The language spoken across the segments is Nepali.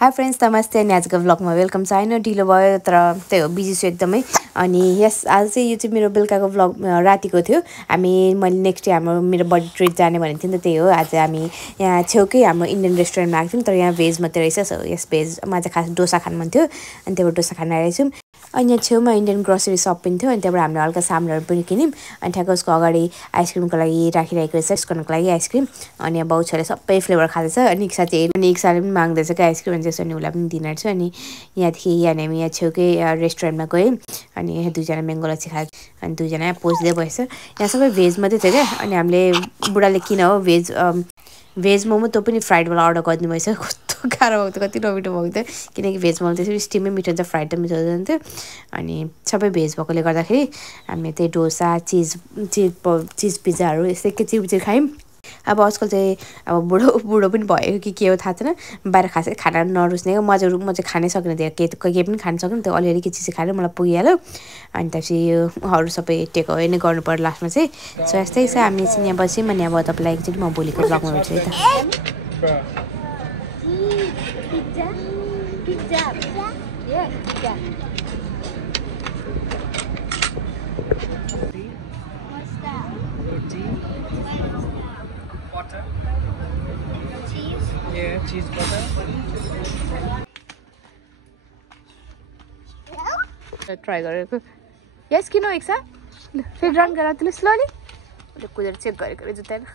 हाई फ्रेन्ड्स नमस्ते अनि आजको भ्लगमा वेलकम छ होइन ढिलो भयो तर त्यही हो बिजी छु एकदमै अनि यस आज चाहिँ यो चाहिँ मेरो बेलुकाको भ्लग रातिको थियो मैले नेक्स्ट डे मेरो बर्थडे ट्रिट जाने भनेको थिएँ नि त त्यही हो आज हामी यहाँ छेउकै हाम्रो इन्डियन रेस्टुरेन्टमा आएको थियौँ तर यहाँ भेज मात्रै रहेछ सो यस भेज म चाहिँ खास डोसा खानु मन थियो अनि त्यहाँबाट डोसा खान आएछौँ अनि यहाँ छेउमा इन्डियन ग्रोसरी सप पनि थियो अनि त्यहाँबाट हामीले हल्का सामानहरू पनि किन्यौँ अनि ठ्याक्क उसको अगाडि आइसक्रिमको लागि राखिरहेको रहेछ स्कोनको लागि आइसक्रिम अनि यहाँ बाउछोले सबै फ्लेभर खाँदैछ अनि एक साथी अनि एक सालले पनि माग्दैछ क्या आइसक्रिम अनि त्यसो अनि उसलाई पनि दिइरहेको छु अनि यहाँदेखि हामी यहाँ छेउकै रेस्टुरेन्टमा गयौँ अनि यहाँ दुईजना म्याङ्गो लस्सी खायो अनि दुईजना पोस्दै भएछ यहाँ सबै भेज मात्रै थियो क्या अनि हामीले बुढाले किन हो भेज मोमो त्यो पनि फ्राइडवाला अर्डर गरिदिनु भएछ कस्तो गाह्रो भएको थियो कति नमिठो भएको थियो किनकि भेज मोमो त्यसरी स्टिमै मिठो हुन्छ फ्राइड त मिठो हुँदैन थियो अनि सबै भेज भएकोले गर्दाखेरि हामी त्यही डोसा चिज पिज्जाहरू यस्तै के चिज खायौँ अब आजकल चाहिँ अब बुढो पनि भयो कि के हो थाहा छैन बाहिर खासै खाना नरुच्ने म चाहिँ खानै सकिनँ त्यो केही पनि खान सकिनँ त्यो अलिअलि के चिज खाएर मलाई पुगिहाल्यो अनि त्यसपछि यो अरू सबै टेक अवे नै गर्नु पर्यो लास्टमा चाहिँ सो यस्तै छ हामी चाहिँ यहाँ बस्यौँ अनि अब तपाईँलाई एकचोटि म भोलिको ब्लगमा भेट्छु है त Yeah, cheese butter. ट्राई गरेको यस किन एक साथ फेरि रन गरेर त्यसले स्लोली उसले कुदेर चेक गरेको रे जुत्ताले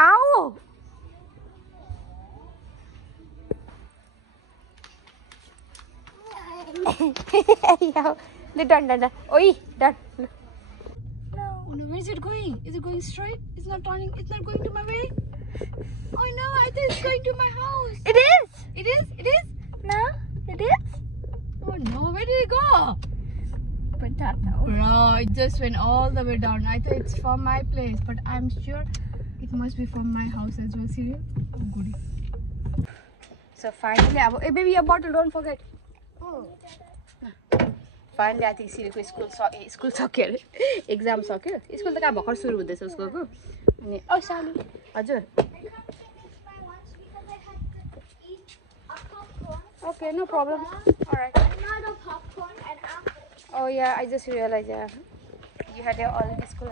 आओ डन ओइ done Oh no, where is it going? Is it going straight? It's not turning. It's not going to my way. Oh no, I think it's going to my house. It is. It is? It is? No, it is. Oh no, where did it go? But that now. Bro, it just went all the way down. I thought it's from my place, but I'm sure it must be from my house as well. Serious? Oh goody. So finally, hey baby, your bottle, don't forget. Oh. Finally आएको सिरीको स्कुल सक्यो अरे एक्जाम सक्यो स्कुल त कहाँ भर्खर सुरु हुँदैछ उसको अनि साली हजुर okay no problem oh yeah I just realise you had all school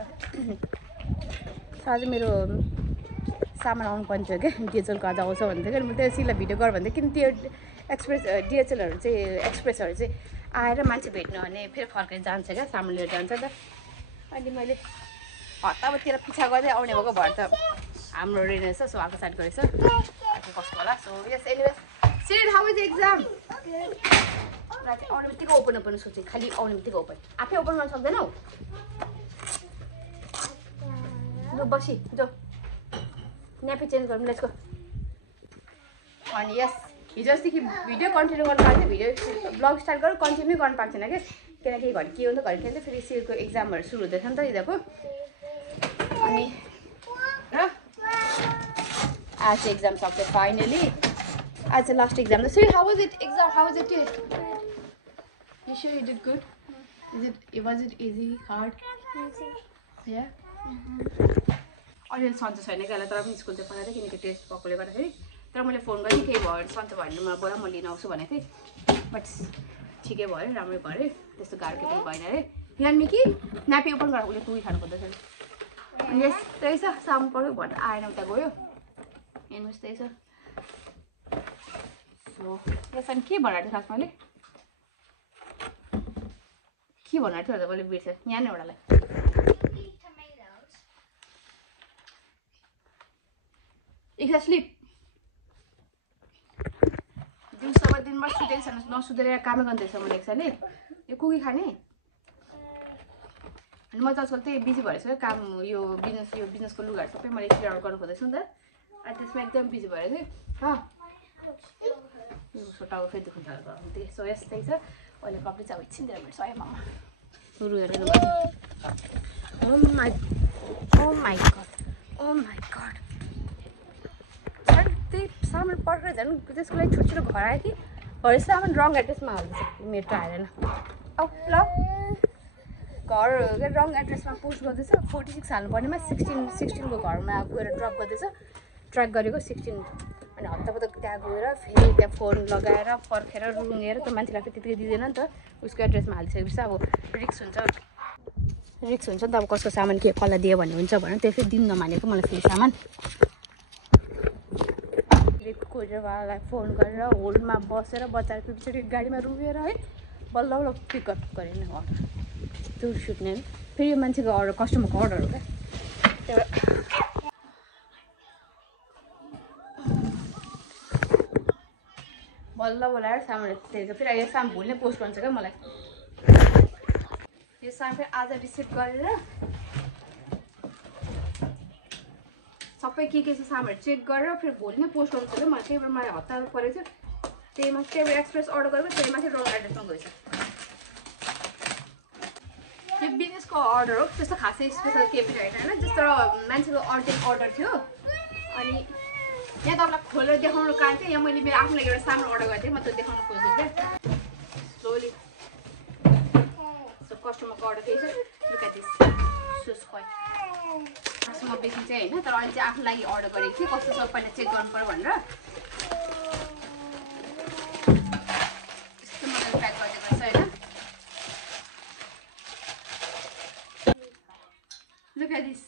आज मेरो सामान आउनु पर्ने थियो क्या डिएचएलको आज आउँछ भन्थ्यो क्या म त्यो सिलाई भिडियो गर भन्थेँ किन त्यो डिएचएलहरू चाहिँ एक्सप्रेसहरू चाहिँ आएर मान्छे भेट्नु भने फेरि फर्केर जान्छ क्या सामान लिएर जान्छ त अनि मैले हताबतिर पिछा गर्दै आउने भएको भएर त हाम्रो रहेछ सो आएको स्टार्ट गरेछ आएको कस्तो होला so yes anyways Sid how is exam राति आउने बित्तिकै ओपन सोचेँ खालि आउने बित्तिकै ओपन आफै ओपन गर्न सक्दैनौ लु बसी जो न्यापी चेन्ज गरौँ लेट्स गो अनि यस हिजो अस्तिदेखि भिडियो कन्टिन्यू गर्नु पाएको थियो भिडियो ब्लग स्टार्ट गरेर कन्टिन्यू गर्नु पाएको थिएन क्या किनकि घरि के हुन्छ घरि खेल्थ्यो फेरि सिरको एक्जामहरू सुरु हुँदैछ नि त यिनीहरूको अनि र आज एक्जाम सक्यो फाइनली आज चाहिँ लास्ट एक्जाम त sir how was it exam how was it you sure you did good was it easy hard या अलिअलि सन्चो छैन क्या तर पनि स्कुल चाहिँ पढाएको थिएँ किनकि टेस्ट भएकोले गर्दाखेरि तर मैले फोन गरेँ केही भयो भने सन्चो भयो भने मलाई बोला म लिन आउँछु भनेको थिएँ बट ठिकै भयो अरे राम्रै भयो अरे त्यस्तो गाह्रो केही पनि भएन अरे यहाँ कि नापी ओपन गरेर उसले पुगी खानु खोज्दैछ अनि यस त्यही छ सामु पऱ्यो भनेर आएन उता गयो हेर्नुहोस् त्यही छ सो यस अनि के भनेर थियो खास मैले के भनेर थियो त मैले बिर्सेँ यहाँ नै एउटालाई एकता स्लिप दिउँसोमा दिनभर सुतेको छैन नसुतेर कामै गर्दैछ मैले एकसाले यो कुकी खाने अनि म त आजकल त्यही बिजी भएर छु काम यो बिजनेसको लुगाहरू सबै मैले क्लियर आउट गर्नु खोज्दैछु नि त अनि त्यसमा एकदम बिजी भएर चाहिँ उसको टाउको फेरि दुख्नु सो यस्तै छ अहिले कपडा चाहिँ अब छिन्देर भेट्छ है मामा रुएर ओ माई गड त्यही सामान पढेर झन् त्यसको लागि छोटो छोटो घर आयो कि भरे सामान रङ एड्रेसमा हाल्दैछ मेरो आएन औ ल घर रङ एड्रेसमा पोस्ट गर्दैछ 46 हाल्नुपर्नेमा 16को घरमा गएर ड्रप गर्दैछ ट्र्याक गरेको 16 अनि हत्तापत्ता त्यहाँ गएर फेरि त्यहाँ फोन लगाएर पर्खेर रुँगेर त्यो मान्छेलाई फेरि त्यतिकै दिँदैन नि त उसको एड्रेसमा हालिसकेपछि अब रिक्स हुन्छ नि त अब कसको सामान के कसलाई दियो भन्ने हुन्छ भनेर त्यो फेरि दिन नमानेको मलाई फेरि सामान खोजेरवालालाई फोन गरेर होल्डमा बसेर बच्चाहरू पछाडि गाडीमा रुँगेर है बल्ल बल्ल पिकअप गरेन अर्डर त्यो सुट्ने फेरि यो मान्छेको अर्डर कस्टमरको अर्डर हो क्या बल्ल बोलाएर सामान त्यही फेरि यो सामान भोलि नै पोस्ट गर्छ क्या मलाई यो सामान फेरि आज रिसिभ गरेर सबै के छ सामानहरू चेक गरेर फेरि भोलि नै पोस्ट गर्नु थियो मलाई त्यही भएर मलाई हतार परेको थियो त्यही एक्सप्रेस अर्डर गरेको त्यही माथि रङ एड्रेसमा गएछ यो बिजनेसको अर्डर हो त्यस्तो खासै स्पेसल केही पनि होइन जस्तो मान्छेको अर्जेन्ट अर्डर थियो अनि यहाँ तपाईँलाई खोलेर देखाउनु कारण थियो यहाँ मैले मेरो आफ्नो लागि एउटा सामान अर्डर गरेको थिएँ म त्यो देखाउनु खोजेको क्या स्लोली सो कस्टमरको अर्डर केही छ लुक एट दिस सुज कोइन म बेसी चाहिँ होइन तर अहिले चाहिँ आफ्नो लागि अर्डर गरेको थिएँ कस्तो छ पहिला चेक गर्नु पर्यो भनेर यस्तो मजाले प्याक गरिदिएको रहेछ होइन लुक एट दिस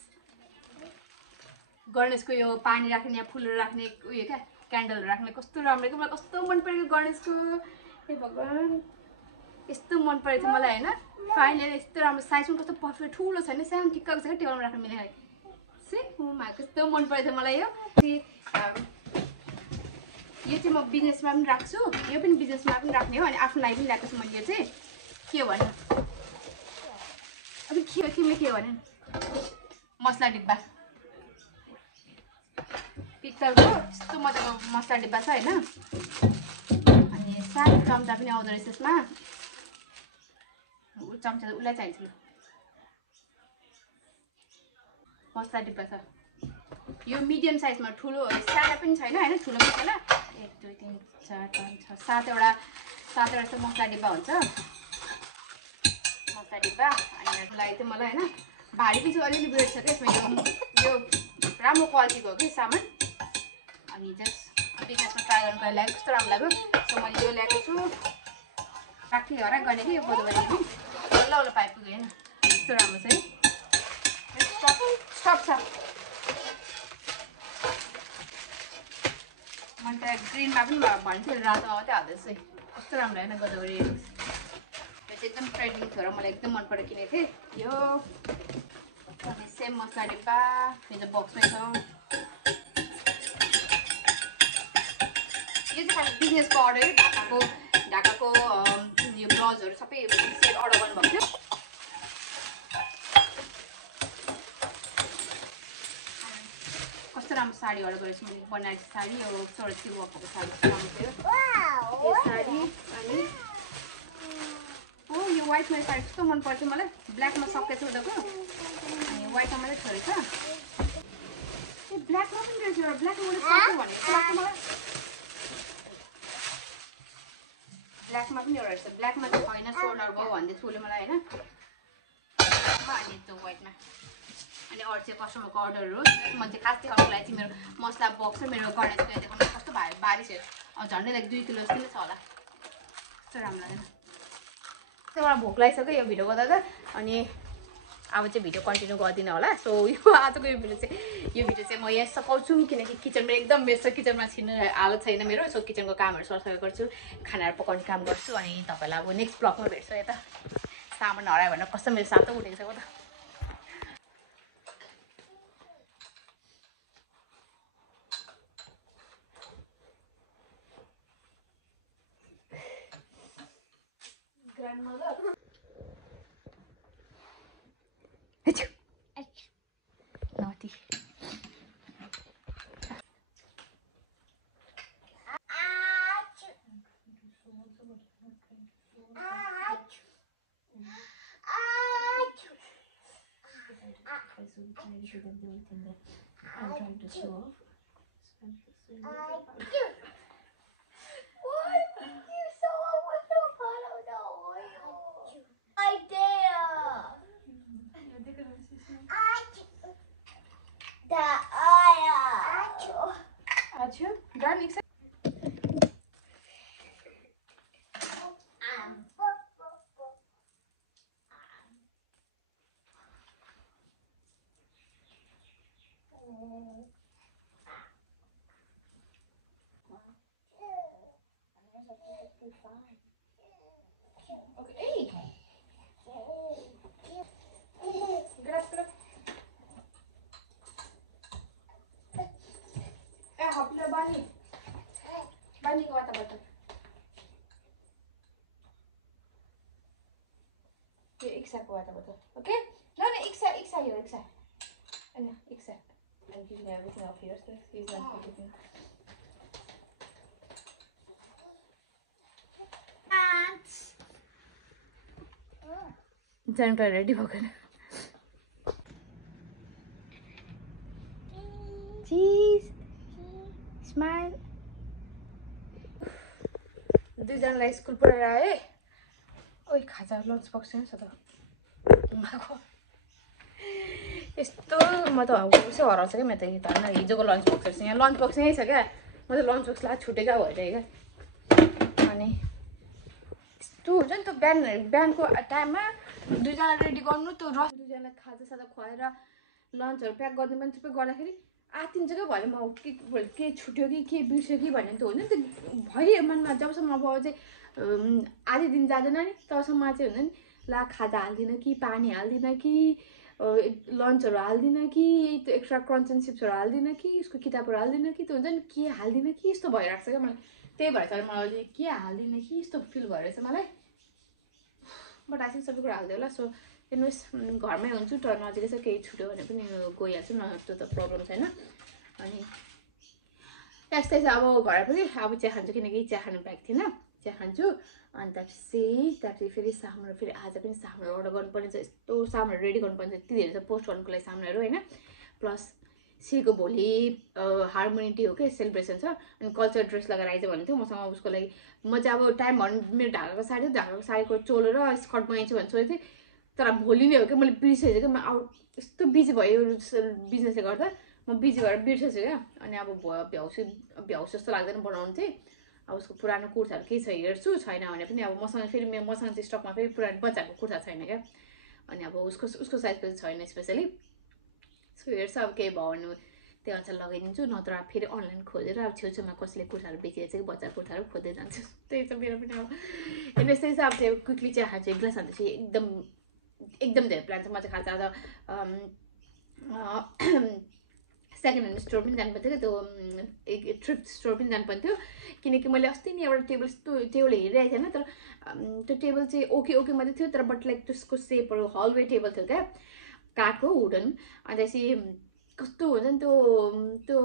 गणेशको यो पानी राख्ने या फुलहरू राख्ने उयो क्या क्यान्डलहरू राख्ने कस्तो राम्रो कि मलाई कस्तो मन परेको गणेशको ए भगवान् यस्तो मन परेको थियो मलाई होइन फाइनली यस्तो राम्रो साइज पनि कस्तो पर्फेक्ट ठुलो छैन सानो ठिक्कको छ क्या टेबलमा राख्नु मिलेको कस्तो मन परेको थियो मलाई यो चाहिँ म बिजनेसमा पनि राख्छु यो पनि बिजनेसमा पनि राख्ने हो अनि आफ्नो लागि पनि ल्याएको छु मैले यो चाहिँ के हो भने अब तिमीले के हो भने मसला डिब्बा पित्तलको यस्तो मजाको मसला डिब्बा छ होइन अनि सानो चम्चा पनि आउँदो रहेछ यसमा चम्चा उसलाई चाहिन्छ मसला डिब्बा छ यो मिडियम साइजमा ठुलो सानो पनि छैन होइन ठुलो पनि छैन 1 2 3 4 5 6 7वटा चाहिँ मसला डिब्बा हुन्छ मसला डिब्बा अनि यसलाई चाहिँ मलाई होइन भारी पनि छ अलिअलि वेट छ क्या यसमा यो राम्रो क्वालिटीको हो कि सामान अनि जस्ट बिजनेसमा ट्राई गर्नुको लागि कस्तो राम्रो लाग्यो सो मैले यो ल्याएको छु राखी हराक गर्ने कि यो बोधबारी पनि बल्ल बल्ल पाइप पुग्यो होइन यस्तो राम्रो छ है स्टप छ मैले त्यहाँ ग्रिनमा पनि भन्छु रातो मात्रै हाल्दैछ है कस्तो राम्रो होइन गोदावरी यो चाहिँ एकदम ट्रेन्डिङ थियो र मलाई एकदम मन परेर किनेको थिएँ यो सेम मसला डिब्बा यो बक्समै छ यो चाहिँ खालि बिजनेसको अर्डर ढाकाको यो ब्लाउजहरू सबै सेट अर्डर गर्नुभएको थियो कस्तो राम्रो साडी अर्डर गरेको छु मैले बनारसी साडी यो सरस्वती वर्कको साडी राम्रो थियो यो साडी अनि यो व्हाइटमा साडी कस्तो मन पर्थ्यो मलाई ब्ल्याकमा सकेको छ उनीहरूको अनि व्हाइटमा मात्रै छ रहेछ ए ब्ल्याकमा पनि रहेछ ब्ल्याकमा मैले सक्यो भनेको लाग्छ मलाई ब्ल्याकमा पनि एउटा रहेछ ब्ल्याकमा चाहिँ होइन सोल्डर भयो भन्दै थियो मलाई होइन अनि त्यो व्हाइटमा अनि अरू चाहिँ कस्टमरको अर्डरहरू हो मैले चाहिँ खास देखाउनुको लागि चाहिँ मेरो मसला बक्स र मेरो गणेशको देखाउनु कस्तो भारी छ अब झन्डै लाइक 2 किलो जस्तो नै छ होला कस्तो राम्रो होइन त्यही मलाई भोक लागिसक्यो यो भिडियो गर्दा त अनि अब चाहिँ भिडियो कन्टिन्यू गर्दिनँ होला सो यो आजको यो भिडियो चाहिँ म यहाँ सघाउँछु किनकि किचनमा एकदम बेस्ट छ किचनमा छिर्नु हालत छैन मेरो सो किचनको कामहरू सरसफाइ गर्छु खानाहरू पकाउने काम गर्छु अनि तपाईँलाई अब नेक्स्ट ब्लगमा भेट्छु यता सामान हरायो भनेर कस्तो मेरो सातो उठेको छ त grandmother. Naughty. I'm trying to show off. अच्छा भयो done इक्सा Okay, hey. Get up, get up. Hopla Bunny. Bunny ko bata bata. Iksa ko bata bata. Okay? No, Iksa here, Iksa. Ano, Iksa. I'm giving everything up here, so he's not everything. जानका रेडी भएन चीज स्माइल दुईजनालाई स्कुल पढेर आए ओइ खाजा लन्च बक्स छैन त यस्तो म त उसै हराउँछ क्या म त धन्न हिजोको लन्च बक्स यहाँ लन्च बक्स यहीँ छ क्या म त लन्च बक्स ला छुटेका भइरहेको क्या अनि यस्तो हुन्छ नि त बिहानको टाइममा दुईजना रेडी गर्नु त्यो रस दुईजनालाई खाजासाजा खुवाएर लन्चहरू प्याक गर्नु पनि सबै गर्दाखेरि आत्तिन्छ क्या भरे म के छुट्यो कि के बिर्स्यो कि भन्ने त हुन्छ नि त भइ मनमा जबसम्म अब चाहिँ आधी दिन जाँदैन नि तबसम्म चाहिँ हुन्छ नि ला खाजा हाल्दिनँ कि पानी हाल्दिनँ कि लन्चहरू हाल्दिनँ कि त्यो एक्स्ट्रा क्रन्च एन्ड चिप्सहरू हाल्दिनँ कि उसको किताबहरू हाल्दिनँ कि त्यो हुन्छ नि के हाल्दिनँ कि यस्तो भइरहेको छ क्या मलाई त्यही भएर चाहिँ मलाई चाहिँ के हाल्दिनँ कि यस्तो फिल भइरहेछ मलाई बट आज सबै कुरा हाल्दै होला सो हेर्नुहोस् घरमै हुन्छु तर नजिकै छ केही छुट्यो भने पनि गइहाल्छु न त्यो त प्रब्लम छैन अनि यस्तै छ अब घर पनि अब चिया खान्छु किनकि चिया खानु पाएको थिइनँ चिया खान्छु अनि त्यहाँपछि फेरि सामानहरू फेरि आज पनि सामानहरू अर्डर गर्नुपर्ने छ यस्तो सामानहरू रेडी गर्नुपर्ने छ यति धेरै छ पोस्ट गर्नुको लागि सामानहरू होइन प्लस सिको भोलि हार्मोनी डे हो क्या सेलिब्रेसन छ अनि कल्चर ड्रेस लगाएर आइज भन्नु थियो मसँग उसको लागि म चाहिँ अब टाइम भन्नु मेरो ढाकाको साडीको चोलो र स्कर्ट बनाइछु भने सोचेको थिएँ तर भोलि नै हो क्या मैले बिर्सेछु क्या म अब यस्तो बिजी भयो बिजनेसले गर्दा म बिजी भएर बिर्सेछु क्या अनि अब भ्याउस जस्तो लाग्दैन बनाउनु चाहिँ अब उसको पुरानो कुर्ताहरू केही छ हेर्छु छैन भने पनि अब मसँग चाहिँ स्टकमा फेरि पुरानो बच्चाको कुर्ता छैन क्या अनि अब उसको साइजको छैन स्पेसली सो हेर्छ अब केही भयो भने त्यो अनुसार लगाइदिन्छु नत्र फेरि अनलाइन खोजेर अब छेउछेउमा कसैले कुर्ताहरू बेचिरहेको छ कि बच्चा कुर्ताहरू खोज्दै जान्छु त्यही छ मेरो पनि अब हेर्नु यस्तै छ अब त्यो क्विकली चाहिँ खान्छु एक ग्लास अन्त चाहिँ एकदम धेरै प्लान छ म चाहिँ खाजा सेकेन्ड ह्यान्ड स्टोर पनि जानुपर्थ्यो क्या त्यो थ्रिफ्ट स्टोर पनि जानुपर्ने थियो किनकि मैले अस्ति नै एउटा टेबल हेरिरहेको थिएन तर त्यो टेबल चाहिँ ओके मात्रै थियो तर बट लाइक त्यसको सेपहरू हलवे टेबल थियो क्या काठको वुडन अनि त्यसपछि कस्तो हुन्छ नि त्यो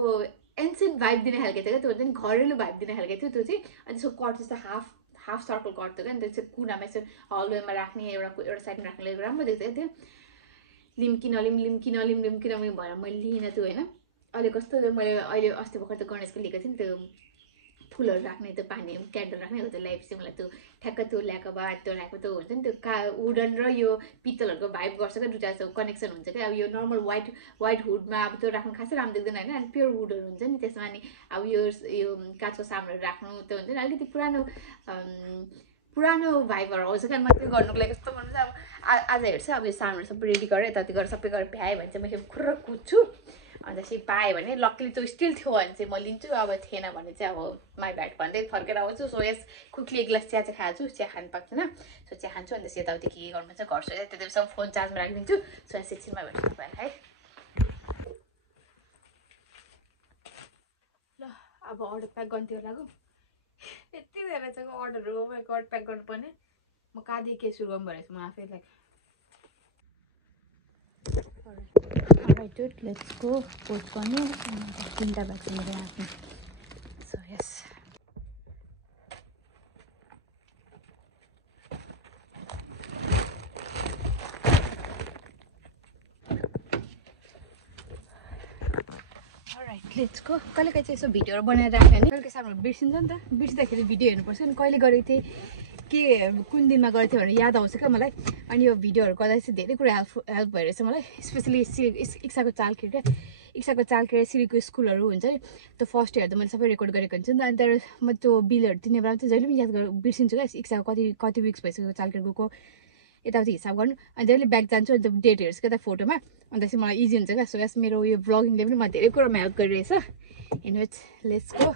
एन्सियन्ट भाइब दिने खालको थियो क्या त्यो हुन्छ नि घरेलु भाइब दिने खालको थियो त्यो चाहिँ अनि त्यसको कट त्यस्तो हाफ सर्कल कट थियो क्या अनि त्यो चाहिँ कुनामा यसो हलवेमा राख्ने एउटा साइडमा राख्ने राम्रो देख्थ्यो क्या त्यो लिम्किन भएर मैले लिइनँ त्यो होइन अहिले कस्तो मैले अहिले अस्ति भर्खर त्यो गणेशको लिएको थिएँ नि त्यो फुलहरू राख्ने त्यो पानी क्यान्डल राख्ने हो त्यो ल्याएपछि मलाई त्यो ठ्याक्क त्यो ल्याएको बाद त्यो ल्याएको त्यो हुन्छ नि त्यो वुडन र यो पित्तलहरूको भाइब गर्छ क्या दुईवटा त्यो कनेक्सन हुन्छ क्या अब यो नर्मल वाइट हुडमा अब त्यो राख्नु खासै राम्रो देख्दैन होइन अनि प्योर वुडहरू हुन्छ नि त्यसमा अनि अब यो काठको सामानहरू राख्नु त्यो हुन्छ नि अलिकति पुरानो भाइबहरू आउँछ क्या म त्यो गर्नुको लागि कस्तो भन्नु चाहिँ अब आज हेर्छु अब यो सामानहरू सबै रेडी गरेँ यताति गरेर सबै गरेर भ्याएँ भने चाहिँ मैले खुर्र कुद्छु अन्त चाहिँ पाएँ भने लक्कीली त्यो स्टिल थियो भने चाहिँ म लिन्छु अब थिएन भने चाहिँ अब माई ब्याट भन्दै फर्केर आउँछु सो यस क्विकली एक गिलास चिया चाहिँ खान्छु चिया खानु पाएको छैन सो चिया खान्छु अन्त चाहिँ यताउति के गर्नु चाहिँ गर्छु त्यति बेलासम्म फोन चार्जमा राखिदिन्छु सो यहाँ सिक्सनमा भेट्छु तपाईँलाई है ल अब अर्डर प्याक गर्नु लागु यति धेरै छ अर्डरहरू प्याक गर्नुपर्ने म कहाँदेखि के सुरु गर्नु भनेको म आफैलाई Alright, dude, let's go. Post गर्नु तिनवटा भएको छ मेरो आफ्नो so yes all right let's go कहिले काहीँ चाहिँ यसो भिडियोहरू बनाएर राख्यो भने कहिले सामानहरू बिर्सिन्छ नि त बिर्सिँदाखेरि भिडियो हेर्नुपर्छ नि कहिले गरेको थिएँ के कुन दिनमा गरेको थियो भनेर याद आउँछ क्या मलाई अनि यो भिडियोहरू गर्दा चाहिँ धेरै कुरा हेल्प भइरहेछ मलाई स्पेसली इक्साको चालखिर क्या इक्साको चालकेर सिरीको स्कुलहरू हुन्छ नि त्यो फर्स्ट इयर त मैले सबै रेकर्ड गरेको हुन्छ नि त अनि तर म त्यो बिलहरू तिर्ने बेला चाहिँ जहिले पनि याद गरेर बिर्सिन्छु क्या इक्साको कति विक्स भइसक्यो चालकेर गएको यताउति हिसाब गर्नु अनि जहिले ब्याक जान्छु अनि त्यो डेट हेर्छु क्या त फोटोमा अन्त चाहिँ मलाई इजी हुन्छ क्या सो यस मेरो यो भ्लगिङले पनि मलाई धेरै कुरामा हेल्प गरिरहेछ एनिवेज लेट्स गो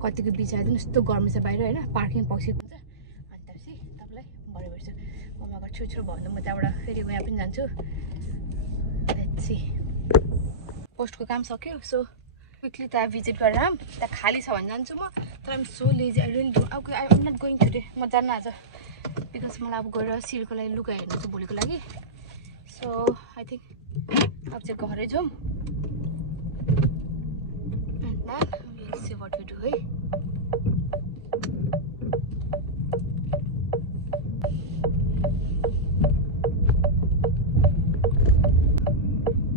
कतिको बिचारिदिनु यस्तो गर्मी छ बाहिर होइन पार्किङ पक्सी हुन्छ अनि त्यसपछि तपाईँलाई भरे भेट्छु ममा घर छुछुरो भन्नु म त्यहाँबाट फेरि यहाँ पनि जान्छु लेट्स सी पोस्टको काम सक्यो सो क्विकली त्यहाँ भिजिट गरेर त्यहाँ खाली छ भने जान्छु म तर I'm so lazy I really don't I am not going today म जान्न आज बिकज मलाई अब गएर सिरको लागि लुगा हेर्नु छ भोलिको लागि सो आई थिङ्क अब चाहिँ घरै जाउँ Let's see what we do, है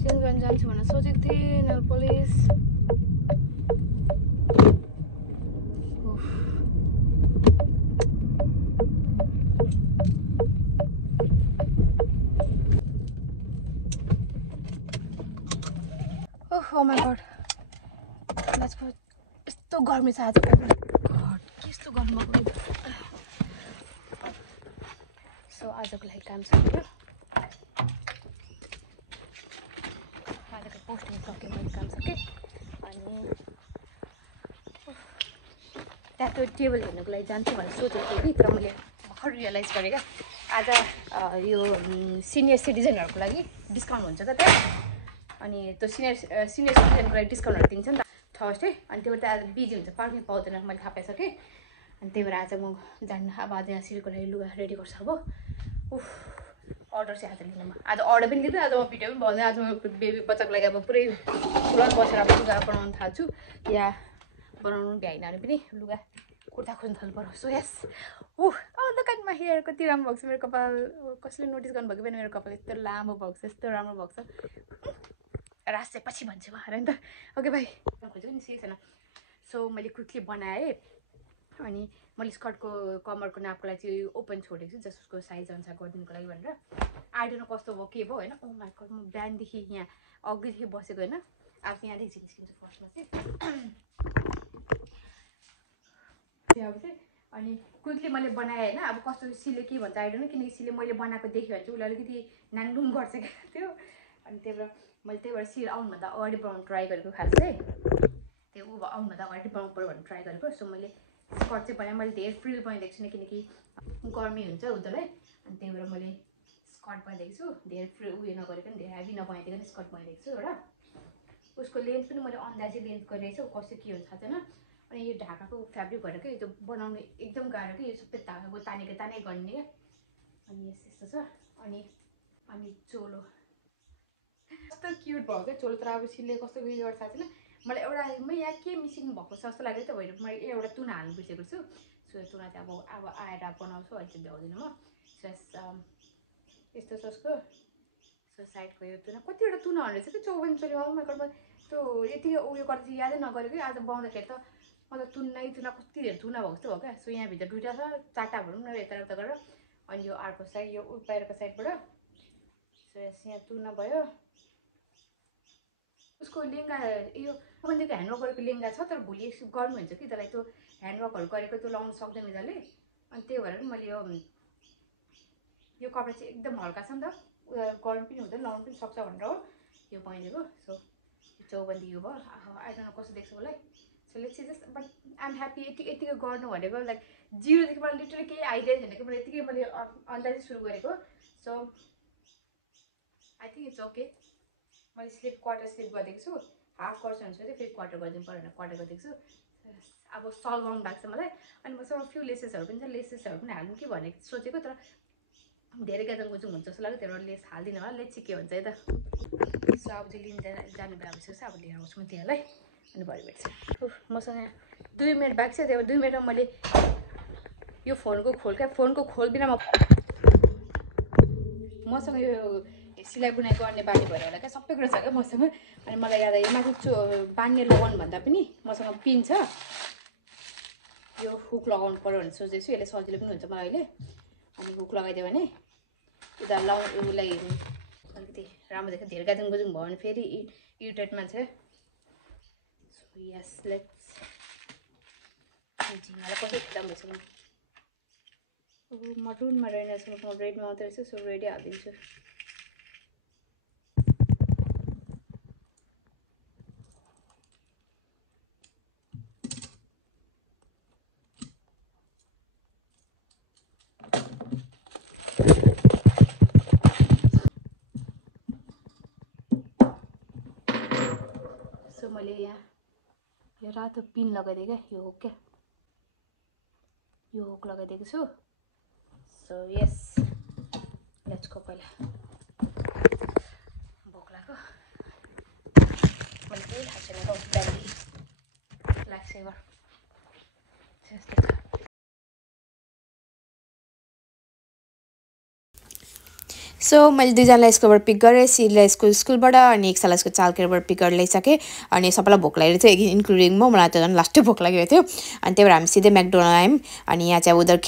चेन्ज गर्न जान्छु भनेर सोचेको थिएँ nail polish oh my god let's go यस्तो गर्मी छ आज घट के यस्तो गर्मी भएको सो आजको लागि काम सक्यो आजको पोस्टिङ सक्यो मैले काम सकेँ अनि त्यहाँ त्यो टेबल हेर्नुको लागि जान्छु भनेर सोचेको थिएँ कि तर मैले भर्खर रियलाइज गरेँ क्या आज यो सिनियर सिटिजनहरूको लागि डिस्काउन्ट हुन्छ त त्यहाँ अनि त्यो सिनियर सिटिजनको लागि डिस्काउन्टहरू दिन्छ नि त थर्सडे अनि त्यो भएर त आज बिजी हुन्छ पार्किङ पाउँदैन मैले थाहा पाइसकेँ अनि त्यही भएर आज म जान्न अब आज यहाँ सिरीको लागि लुगा रेडी गर्छु अब उफ अर्डर चाहिँ आज लिनु म आज अर्डर पनि लिँदै आज म भिडियो पनि भन्दै आज म बेबी बच्चाको लागि अब पुरै पुरा बसेर अब लुगा बनाउनु थाल्छु या बनाउनु भ्याइन भने पनि लुगा कुर्ता खोज्नु थाल्नु पर्यो so yes the kind my hair कति राम्रो भएको छ मेरो कपाल कसैले नोटिस गर्नुभएको पनि मेरो कपाल यस्तो लामो भएको छ यस्तो राम्रो भएको छ रास चाहिँ पछि भन्छु अरे नि त ओके भाइ खोजेको नि सही छैन सो मैले क्विकली बनाएँ अनि मैले स्कर्टको कमरको नापको लागि चाहिँ ओपन छोडेको छु जस उसको साइज अनुसार गरिदिनुको लागि भनेर आइडोन कस्तो भयो के भयो होइन ओ माई गड म बिहानदेखि यहाँ अघिदेखि बसेको होइन अब यहाँदेखि निस्किन्छु फर्स्टमा चाहिँ अनि क्विकली मैले बनाएँ होइन अब कस्तो सिले के भन्छ आइडोन किनकि सिले मैले बनाएको देख्यो भने चाहिँ उसले अलिकति नाङडुङ गर्छ क्या त्यो अनि त्यही भएर मैले त्यही भएर सिल आउनुभन्दा अगाडि बनाउनु ट्राई गरेको खास चाहिँ त्यो ऊ आउनुभन्दा अगाडि बनाउनु पऱ्यो भनेर ट्राई गरेको सो मैले स्कर्ट चाहिँ बनाएँ मैले धेरै फ्रिल बनाइदिएको छुइनँ किनकि गर्मी हुन्छ उनीहरूलाई अनि त्यही भएर मैले स्कर्ट बनाइदिएको छु धेरै फ्री उयो नगरेको नि धेरै हेभी नबनाइदिएको स्कर्ट बनाइदिएको छु एउटा उसको लेन्थ पनि मैले अन्दाजै लेन्थ गरिरहेको छु कस्तो के हुन्छ थाहा छैन अनि यो ढाकाको फेब्रिक भएर क्या त्यो बनाउनु एकदम गाह्रो कि यो सबै ढाकाको तानेको तानै गर्ने क्या अनि यस्तो छ अनि चोलो कस्तो क्युट भयो क्या चोलो तर अब सिलले कस्तो उयो गर्छ थाहा छैन मलाई एउटा यहाँ के मिसिङ भएको छ जस्तो लाग्यो त भएर मैले एउटा तुना हाल्नु बिर्सेको छु सो यो तुना चाहिँ अब आएर बनाउँछु अहिले चाहिँ भ्याउँदिनँ म सो यस्तो छ उसको सो साइडको यो तुना कतिवटा तुना रहेछ कि चौबन चोलीमा मैले त्यो यतिकै उयो गर्दा चाहिँ यादै नगरेको आज बनाउँदाखेरि त मतलब तुना कति धेरै तुना भएको जस्तो भयो क्या सो यहाँभित्र दुइटा छ चारवटा भनौँ न यता उता गरेर अनि यो अर्को साइड यो बाहिरको साइडबाट सो यहाँ तुना भयो उसको लेङ्गा यो भनेको ह्यान्डवर्क गरेको लेङ्गा छ तर भोलि गर्नु हुन्छ कि त्यसलाई त्यो ह्यान्डवर्कहरू गरेको त्यो लाउनु सक्दैन जसले अनि त्यही भएर पनि मैले यो कपडा चाहिँ एकदम हल्का छ नि त गर्नु पनि हुँदैन लाउनु पनि सक्छ भनेर हो यो बनाइदिएको सो यो चौबन्दी यो भयो आइडन कस्तो देख्छ मलाई so let's see just but I'm happy यतिकै गर्नु भनेको लाइक जिरोदेखि मलाई लिटरली केही आइडिया छैन कि मैले यतिकै मैले अन्दाजै सुरु गरेको so I think it's okay मैले क्वार्टर स्लिप गरिदिएको छु हाफ गर्छु भने चाहिँ फेरि क्वार्टर गरिदिनु पऱ्यो भनेर क्वार्टर गरिदिएको छु अब सल गाउनु भएको छ मलाई अनि मसँग फ्यु लेसेसहरू पनि छ लेसेसहरू पनि हाल्नु कि भनेको सोचेको तर धेरै गाजनको चाहिँ हुन्छ जस्तो लाग्यो त्यहाँबाट लेस हाल्दिनँ होला लेस चाहिँ के हुन्छ है त सो अब चाहिँ लिन जानु बेला भइसकेको छ अब लिएर आउँछु म तिनीहरूलाई अनि भरे भेट्छ मसँग 2 मिनट बाँकी छ त्यही भएर 2 मिनटमा मैले यो फोनको खोल बिना मसँग यो सिलाइ बुनाइ गर्ने बानी भएर होला क्या सबै कुरा छ क्या मसँग अनि मलाई याद आयो माथि बान्ने लगाउनु भन्दा पनि मसँग पिन छ यो हुक लगाउनु पऱ्यो भनेर सोचेको छु यसले सजिलो पनि हुन्छ मलाई अहिले अनि हुक लगाइदियो भने यता उसलाई अलिकति राम्रो देख्छ धेरै गाजुङ बुजुङ भयो भने फेरि इरिटेटमा छ सो यस लेट्स झिँगालाई कसरी खिच्दा भइसक्यो मटुनमा रहेनछ म रेडमा मात्रै रहेछ सो रेडी हालिदिन्छु सो मैले यहाँ यो रातो पिन लगाइदिएँ क्या यो हुक क्या यो हुक लगाइदिएको छु सो यस लेट्स गो पहिला भोक लाग्यो मैले केही खाएको छैन बिहान लाइफ सेभर यस्तो छ सो मैले दुईजनालाई स्कुलबाट पिक गरेँ सिरलाई स्कुलबाट अनि एकजनालाई यसको चालकेबाट पिक गरेर ल्याइसकेँ अनि सबैलाई भोक लागेको थियो इन्क्लुडिङ म मलाई त झन् लास्टै भोक लागेको थियो अनि त्यही भएर हामी सिधै म्याकडोनल्ड आयौँ अनि यहाँ चाहिँ उनीहरू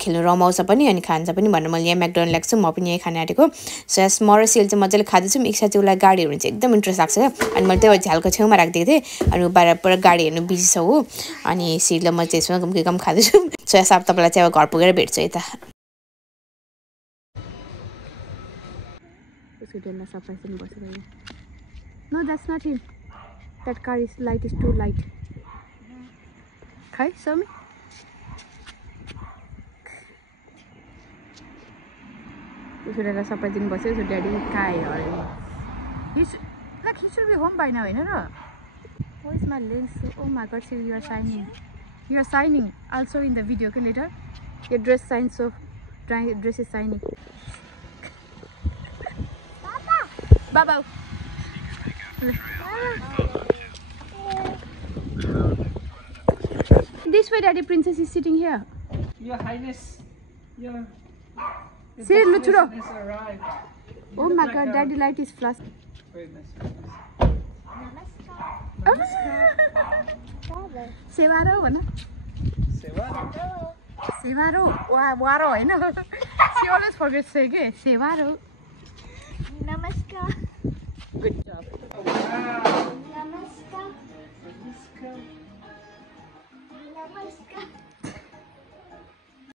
खेल्नु रमाउँछ पनि अनि खान्छ पनि भनेर मैले यहाँ म्याकडोनल्ड ल्याएको छु म पनि यहीँ खाने आँटेको सो यस म र सिल चाहिँ मजाले खाँदैछौँ इच्छा चाहिँ उसलाई गाडी हेर्नु चाहिँ एकदम इन्ट्रेस्ट लाग्छ क्या अनि मैले त्यही भएर झ्यालको छेउमा राखिदिएको थिएँ अनि ऊ बाहिर पुरा गाडी हेर्नु बिजी छ ऊ अनि सिरलाई म चाहिँ यसमा गम खाँदैछु सो यस अब तपाईँलाई चाहिँ अब घर पुगेर भेट्छु यता surprise in Barcelona. No, that's not him. That car light is too light. Okay, show me. You should have surprising buses. So daddy kai or he should be home by now, you know. Where is my lens? Oh my God, Siri, you are shining. You are shining. Also in the video, okay, later. Your dress shines, so dress is shining. Baba. This way, Daddy Princess is sitting here. Your Highness, your See, look, has arrived. Oh my God, Daddy light is flash. Very nice. Sevaro, na? Sevaro. Waro, I know. She always forgets to say, Sevaro. Namaskar.